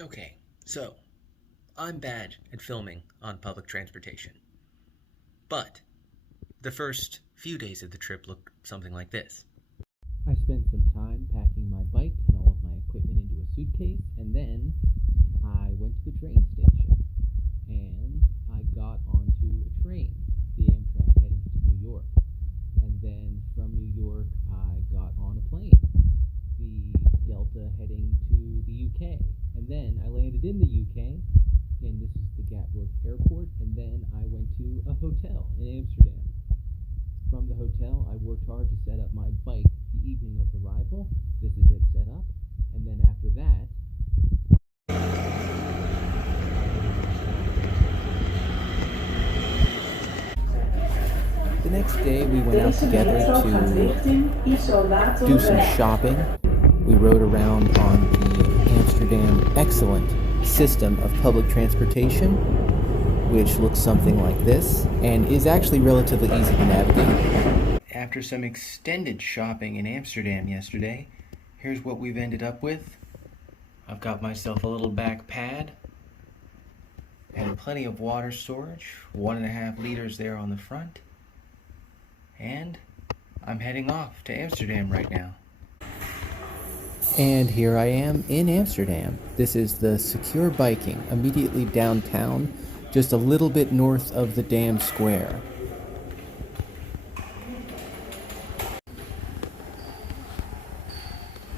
Okay, so I'm bad at filming on public transportation. But the first few days of the trip looked something like this. I spent some time packing my bike and all of my equipment into a suitcase, and then I went to the train station and I got onto a train, the Amtrak heading to New York. And then from New York, I got on a plane, the Delta heading to the UK. And then I landed in the UK, and this is the Gatwick Airport, and then I went to a hotel in Amsterdam. From the hotel, I worked hard to set up my bike the evening of arrival. This is it set up. And then after that, the next day we went out together to do some shopping. We rode around on the Amsterdam excellent system of public transportation, which looks something like this, and is actually relatively easy to navigate. After some extended shopping in Amsterdam yesterday, here's what we've ended up with. I've got myself a little back pad, and plenty of water storage, 1.5 liters there on the front, and I'm heading off to Amsterdam right now. And here I am in Amsterdam. This is the Secure Biking, immediately downtown, just a little bit north of the Dam Square.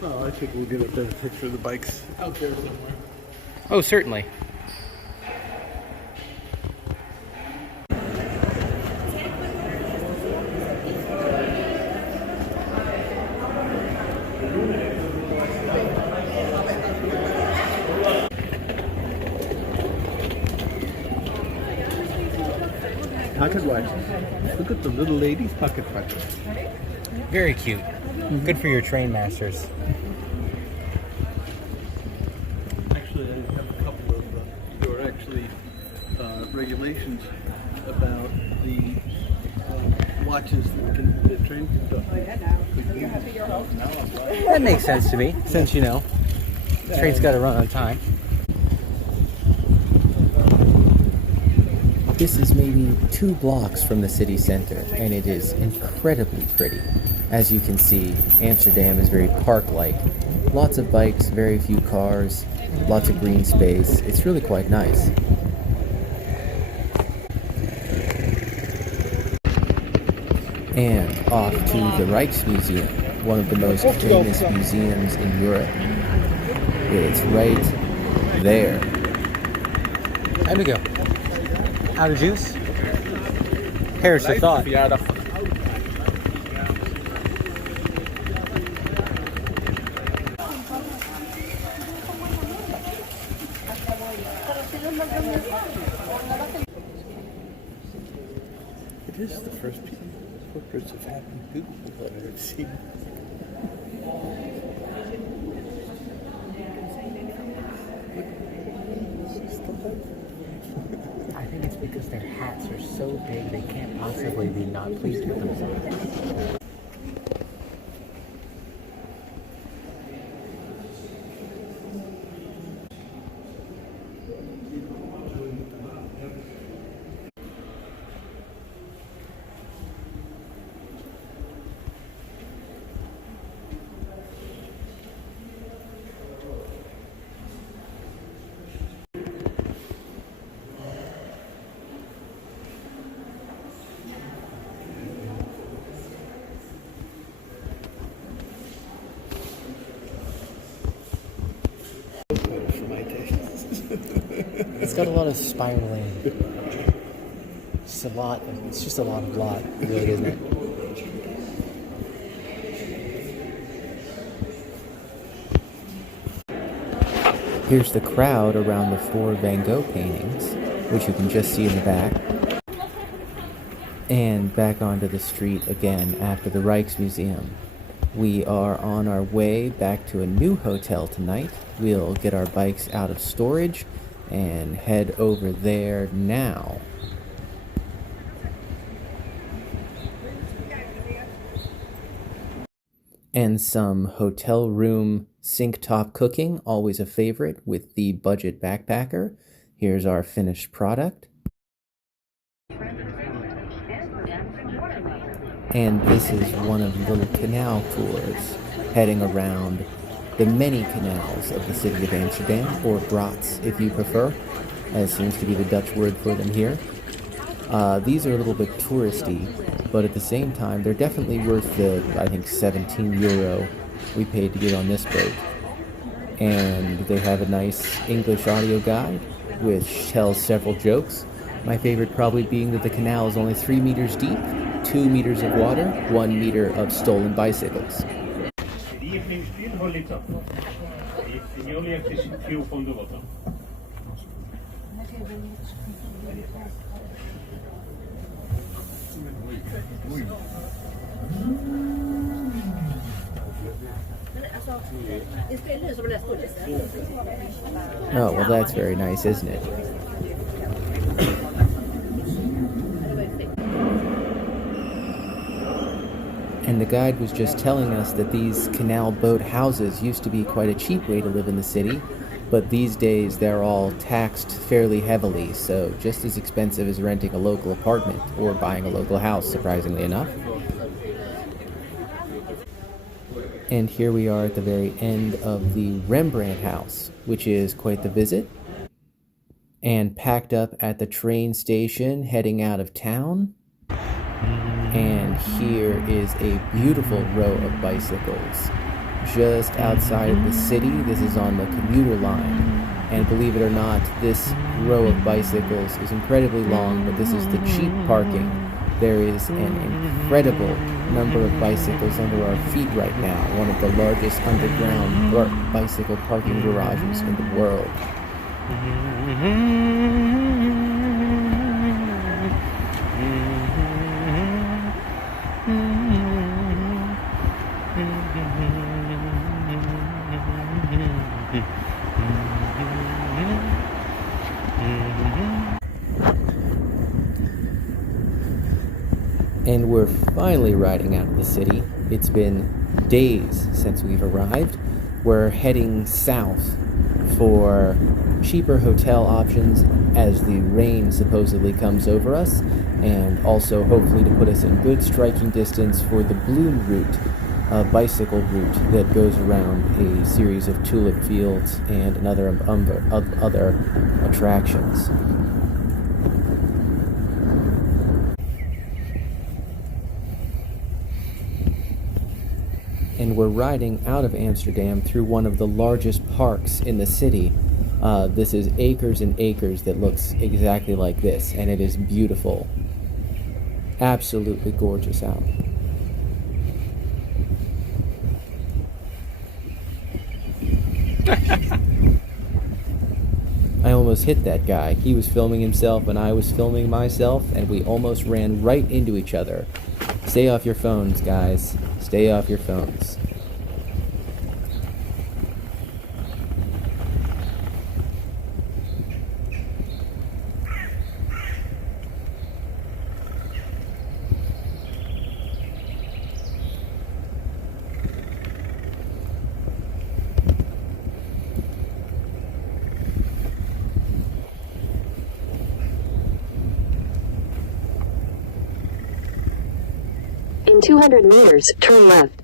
Oh, I think we'll get a better picture of the bikes out there somewhere. Oh, certainly. Pocket watches. Look at the little ladies' pocket watches. Very cute. Good for your train masters. Actually, I have a couple of there are actually regulations about the watches that the train That makes sense to me, since the train's got to run on time. This is maybe 2 blocks from the city center, and it is incredibly pretty. As you can see, Amsterdam is very park-like. Lots of bikes, very few cars, lots of green space. It's really quite nice. And off to the Rijksmuseum, one of the most famous museums in Europe. It's right there. There we go. Out of juice? Perish the thought. It is the first portraits of happy people that I've seen. I think it's because their hats are so big they can't possibly be not pleased with themselves. It's got a lot of spiraling. It's just a lot of lot, really, isn't it? Here's the crowd around the 4 Van Gogh paintings, which you can just see in the back. And back onto the street again after the Rijksmuseum. We are on our way back to a new hotel tonight. We'll get our bikes out of storage and head over there now. And some hotel room Sink top cooking, always a favorite with the budget backpacker. Here's our finished product. And this is one of the little canal tours heading around the many canals of the city of Amsterdam, or brats if you prefer, as seems to be the Dutch word for them here. These are a little bit touristy, but at the same time, they're definitely worth the, I think, 17 euro we paid to get on this boat. And they have a nice English audio guide, which tells several jokes. My favorite probably being that the canal is only 3 meters deep, 2 meters of water, 1 meter of stolen bicycles. Oh, well, that's very nice, isn't it? And the guide was just telling us that these canal boat houses used to be quite a cheap way to live in the city, but these days they're all taxed fairly heavily, so just as expensive as renting a local apartment or buying a local house, surprisingly enough. And here we are at the very end of the Rembrandt house, which is quite the visit. And packed up at the train station heading out of town. And here is a beautiful row of bicycles just outside of the city. This is on the commuter line. And believe it or not, this row of bicycles is incredibly long, but this is the cheap parking. There is an incredible number of bicycles under our feet right now, one of the largest underground bicycle parking garages in the world. And we're finally riding out of the city. It's been days since we've arrived. We're heading south for cheaper hotel options as the rain supposedly comes over us, and also hopefully to put us in good striking distance for the Bloom route, a bicycle route that goes around a series of tulip fields and another other attractions. And we're riding out of Amsterdam through one of the largest parks in the city. This is acres and acres that looks exactly like this, and it is beautiful. Absolutely gorgeous out. I almost hit that guy. He was filming himself and I was filming myself, and we almost ran right into each other. Stay off your phones, guys. Stay off your phones. In 200 meters, turn left.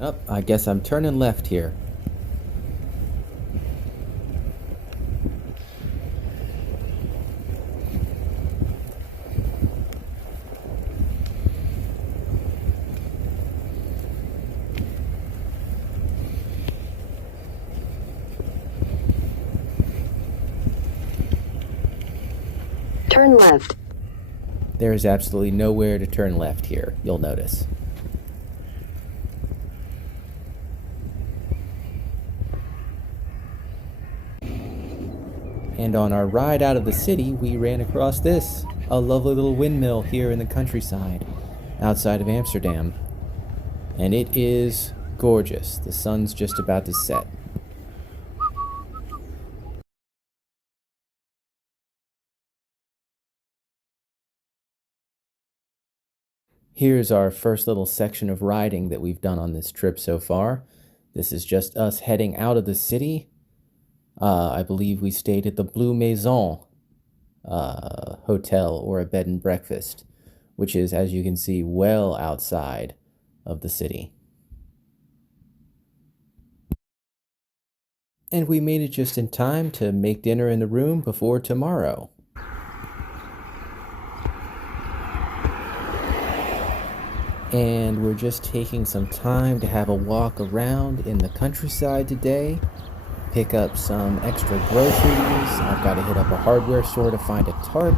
Oh, I guess I'm turning left here. Turn left. There is absolutely nowhere to turn left here, you'll notice. And on our ride out of the city, we ran across this, a lovely little windmill here in the countryside, outside of Amsterdam. And it is gorgeous. The sun's just about to set. Here's our first little section of riding that we've done on this trip so far. This is just us heading out of the city. I believe we stayed at the Blue Maison hotel or a bed and breakfast, which is, as you can see, well outside of the city. And we made it just in time to make dinner in the room before tomorrow. And we're just taking some time to have a walk around in the countryside today, pick up some extra groceries. I've got to hit up a hardware store to find a tarp,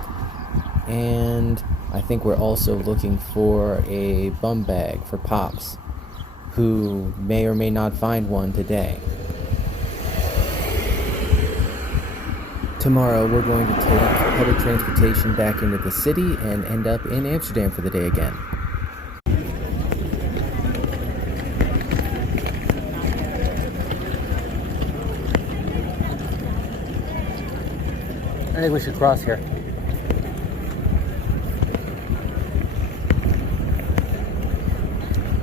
and I think we're also looking for a bum bag for Pops, who may or may not find one today. Tomorrow we're going to take public transportation back into the city and end up in Amsterdam for the day again. I think we should cross here.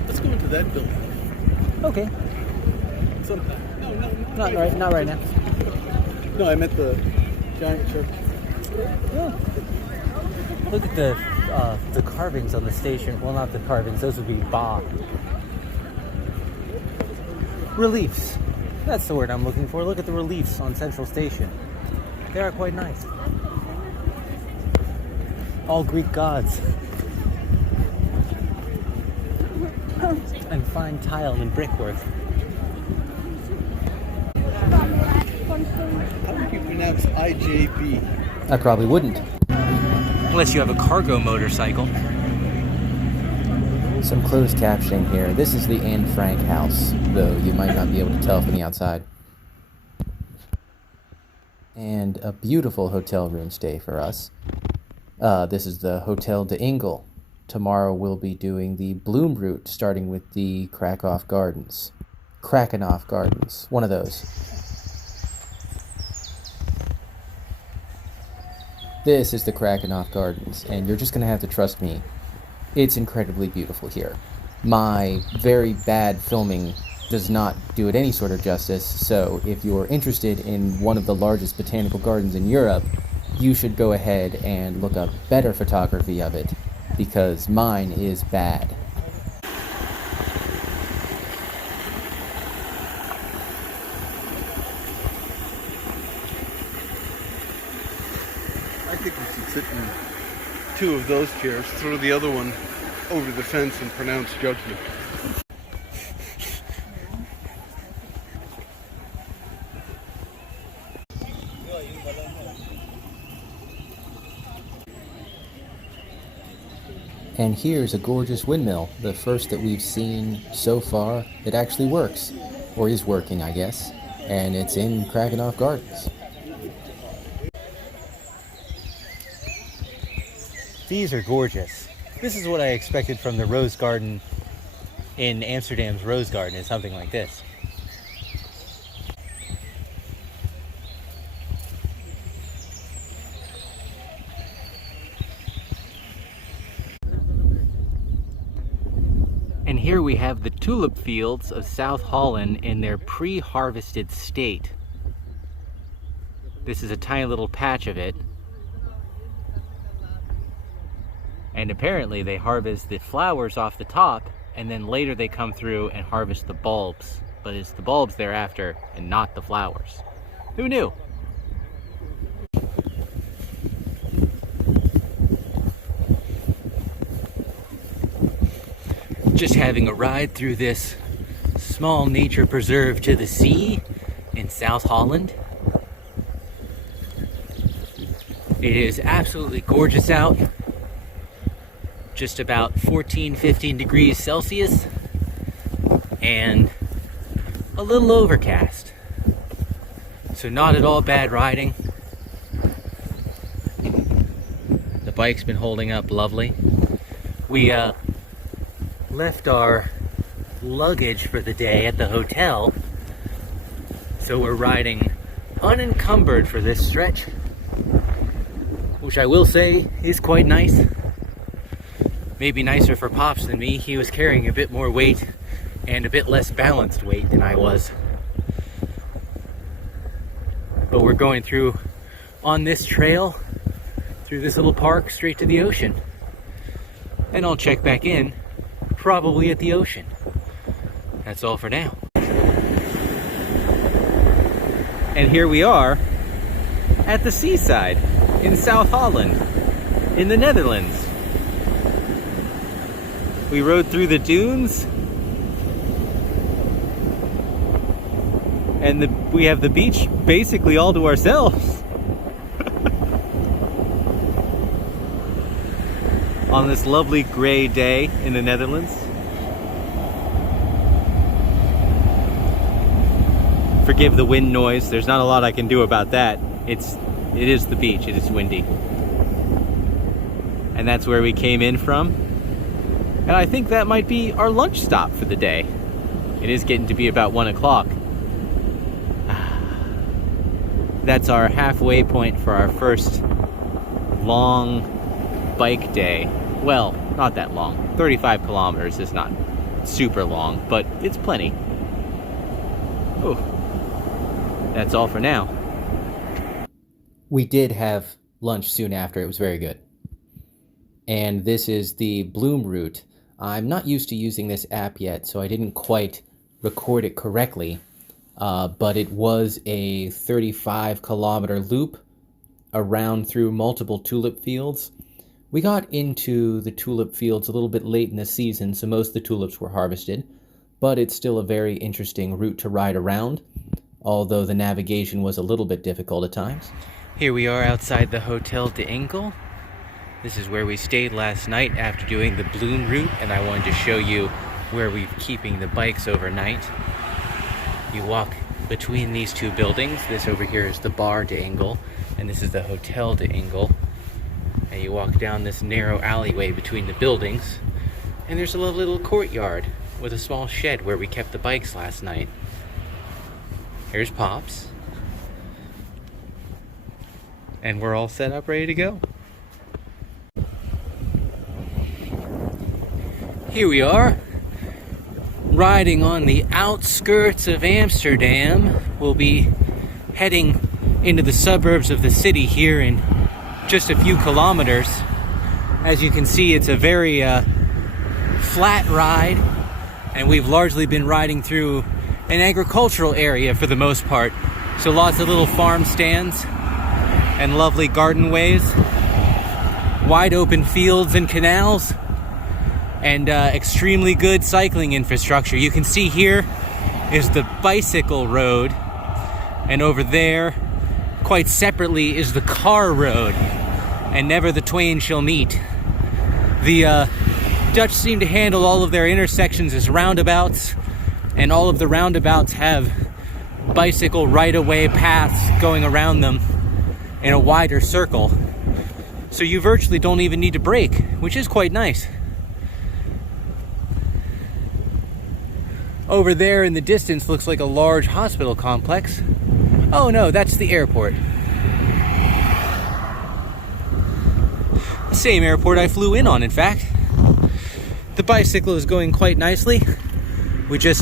Let's go into that building. Okay. Sometime. No, Not right now. No, I meant the giant church. Yeah. Look at the carvings on the station. Well, not the carvings. Those would be baught. Reliefs. That's the word I'm looking for. Look at the reliefs on Central Station. They are quite nice. All Greek gods. And fine tile and brickwork. How would you pronounce IJB? I probably wouldn't. Unless you have a cargo motorcycle. Some closed captioning here. This is the Anne Frank house, though you might not be able to tell from the outside. And a beautiful hotel room stay for us. This is the Hotel de Engel. Tomorrow we'll be doing the Bloom route, starting with the Krakow Gardens. Krakenoff Gardens, one of those. This is the Krakenoff Gardens, and you're just going to have to trust me. It's incredibly beautiful here. My very bad filming does not do it any sort of justice, so if you're interested in one of the largest botanical gardens in Europe, you should go ahead and look up better photography of it, because mine is bad. I think we should sit in two of those chairs, throw the other one over the fence and pronounce judgment. And here's a gorgeous windmill, the first that we've seen so far that actually works, or is working, I guess, and it's in Krakenoff Gardens. These are gorgeous. This is what I expected from the Rose Garden in Amsterdam's Rose Garden, is something like this. And here we have the tulip fields of South Holland in their pre-harvested state. This is a tiny little patch of it. And apparently they harvest the flowers off the top, and then later they come through and harvest the bulbs. But it's the bulbs thereafter and not the flowers. Who knew? Just having a ride through this small nature preserve to the sea in South Holland. It is absolutely gorgeous out. Just about 14-15 degrees Celsius and a little overcast. So not at all bad riding. The bike's been holding up lovely. We left our luggage for the day at the hotel, so we're riding unencumbered for this stretch, which I will say is quite nice. Maybe nicer for Pops than me. He was carrying a bit more weight and a bit less balanced weight than I was. But we're going through on this trail, through this little park, straight to the ocean. And I'll check back in, probably at the ocean. That's all for now. And here we are at the seaside in South Holland, in the Netherlands. We rode through the dunes, and we have the beach basically all to ourselves. On this lovely gray day in the Netherlands. Forgive the wind noise, there's not a lot I can do about that. It is the beach, it is windy. And that's where we came in from. And I think that might be our lunch stop for the day. It is getting to be about 1 o'clock. That's our halfway point for our first long bike day. Well, not that long. 35 kilometers is not super long, but it's plenty. Ooh. That's all for now. We did have lunch soon after. It was very good. And this is the Bloom route. I'm not used to using this app yet, so I didn't quite record it correctly. But it was a 35-kilometer loop around through multiple tulip fields. We got into the tulip fields a little bit late in the season, so most of the tulips were harvested. But it's still a very interesting route to ride around, although the navigation was a little bit difficult at times. Here we are outside the Hotel de Engel. This is where we stayed last night after doing the Bloom route, and I wanted to show you where we're keeping the bikes overnight. You walk between these two buildings. This over here is the Bar de Engel, and this is the Hotel de Engel. And you walk down this narrow alleyway between the buildings, and there's a lovely little courtyard with a small shed where we kept the bikes last night. Here's Pops. And we're all set up, ready to go. Here we are, riding on the outskirts of Amsterdam. We'll be heading into the suburbs of the city here in just a few kilometers. As you can see, it's a very flat ride, and we've largely been riding through an agricultural area for the most part. So lots of little farm stands and lovely garden ways, wide open fields and canals, and extremely good cycling infrastructure. You can see here is the bicycle road, and over there, quite separately, is the car road, and never the twain shall meet. The Dutch seem to handle all of their intersections as roundabouts, and all of the roundabouts have bicycle right-of-way paths going around them in a wider circle. So you virtually don't even need to brake, which is quite nice. Over there in the distance looks like a large hospital complex. Oh no, that's the airport. The same airport I flew in on, in fact. The bicycle is going quite nicely. We just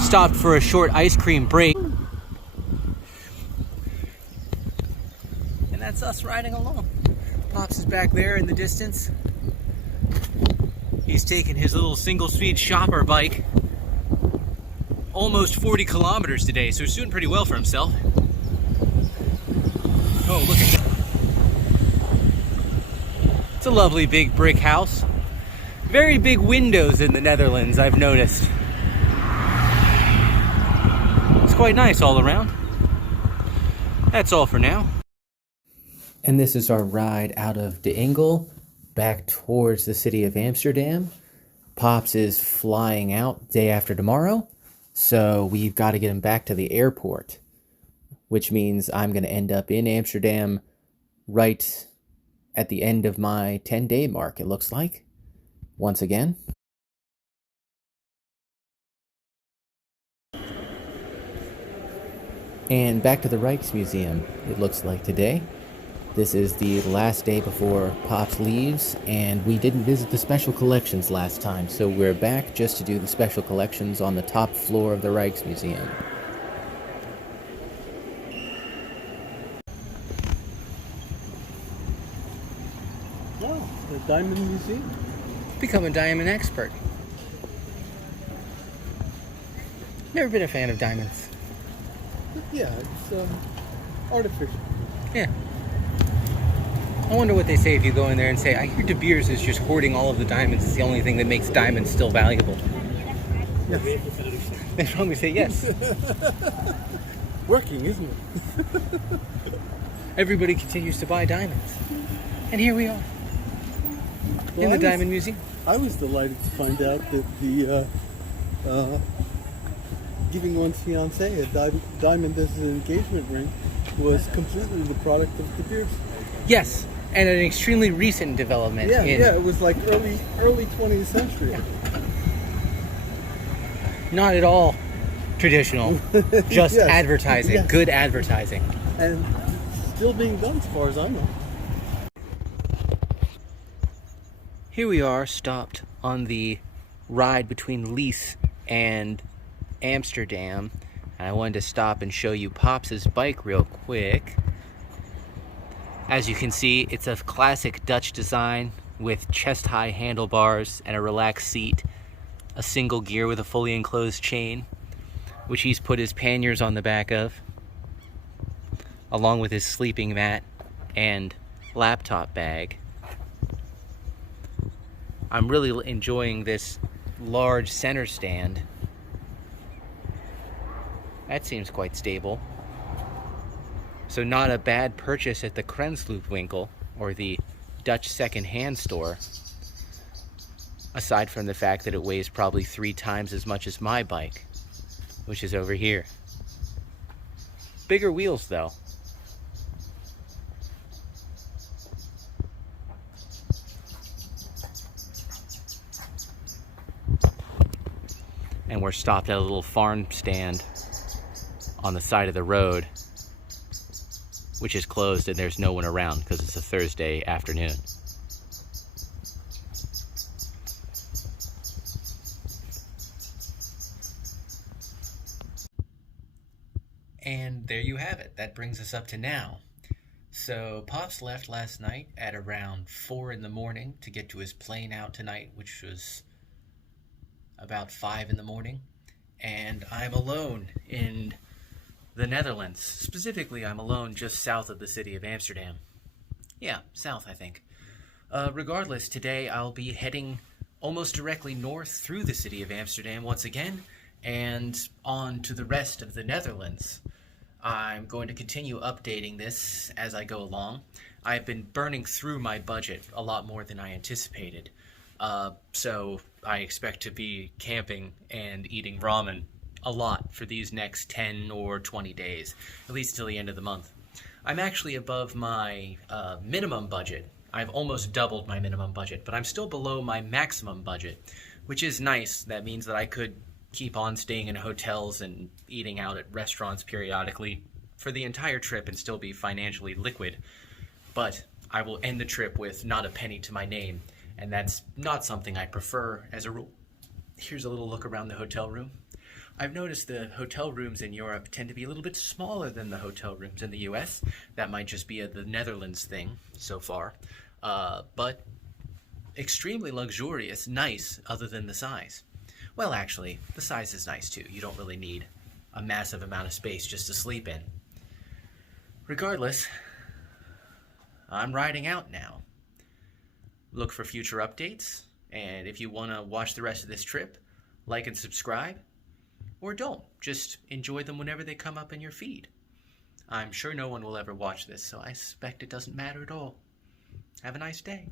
stopped for a short ice cream break. And that's us riding along. Pops is back there in the distance. He's taken his little single-speed shopper bike almost 40 kilometers today, so he's doing pretty well for himself. Oh, look at that. It's a lovely big brick house. Very big windows in the Netherlands, I've noticed. It's quite nice all around. That's all for now. And this is our ride out of De Engel back towards the city of Amsterdam. Pops is flying out day after tomorrow, so we've got to get him back to the airport, which means I'm going to end up in Amsterdam right at the end of my 10-day mark, it looks like, once again. And back to the Rijksmuseum, it looks like today. This is the last day before Pops leaves, and we didn't visit the special collections last time, so we're back just to do the special collections on the top floor of the Rijksmuseum. Oh, the Diamond Museum. Become a diamond expert. Never been a fan of diamonds. Yeah, it's artificial. Yeah. I wonder what they say if you go in there and say, I hear De Beers is just hoarding all of the diamonds. It's the only thing that makes diamonds still valuable. Yes. They probably say yes. Working, isn't it? Everybody continues to buy diamonds. And here we are. In the Diamond Museum. I was delighted to find out that the giving one's fiancé a diamond as an engagement ring was completely the product of De Beers. Yes, and an extremely recent development. Yeah, it was like early 20th century. Yeah. Not at all traditional, just Yes. advertising, Yes. good advertising. And still being done as far as I know. Here we are, stopped on the ride between Lies and Amsterdam. And I wanted to stop and show you Pops' bike real quick. As you can see, it's a classic Dutch design with chest-high handlebars and a relaxed seat, a single gear with a fully enclosed chain, which he's put his panniers on the back of, along with his sleeping mat and laptop bag. I'm really enjoying this large center stand. That seems quite stable. So not a bad purchase at the Krenslookwinkel, or the Dutch second-hand store, aside from the fact that it weighs probably 3 times as much as my bike, which is over here. Bigger wheels though. And we're stopped at a little farm stand on the side of the road, which is closed and there's no one around because it's a Thursday afternoon. And there you have it. That brings us up to now. So Pops left last night at around 4 in the morning to get to his plane out tonight, which was about 5 in the morning. And I'm alone in the Netherlands. Specifically, I'm alone just south of the city of Amsterdam. Yeah, south, I think. Regardless, today I'll be heading almost directly north through the city of Amsterdam once again, and on to the rest of the Netherlands. I'm going to continue updating this as I go along. I've been burning through my budget a lot more than I anticipated. So I expect to be camping and eating ramen a lot for these next 10 or 20 days, at least till the end of the month. I'm actually above my minimum budget. I've almost doubled my minimum budget, but I'm still below my maximum budget, which is nice. That means that I could keep on staying in hotels and eating out at restaurants periodically for the entire trip and still be financially liquid. But I will end the trip with not a penny to my name, and that's not something I prefer as a rule. Here's a little look around the hotel room. I've noticed the hotel rooms in Europe tend to be a little bit smaller than the hotel rooms in the US. That might just be the Netherlands thing so far. But extremely luxurious, nice, other than the size. Well, actually, the size is nice too. You don't really need a massive amount of space just to sleep in. Regardless, I'm riding out now. Look for future updates, and if you want to watch the rest of this trip, like and subscribe, or don't. Just enjoy them whenever they come up in your feed. I'm sure no one will ever watch this, so I suspect it doesn't matter at all. Have a nice day.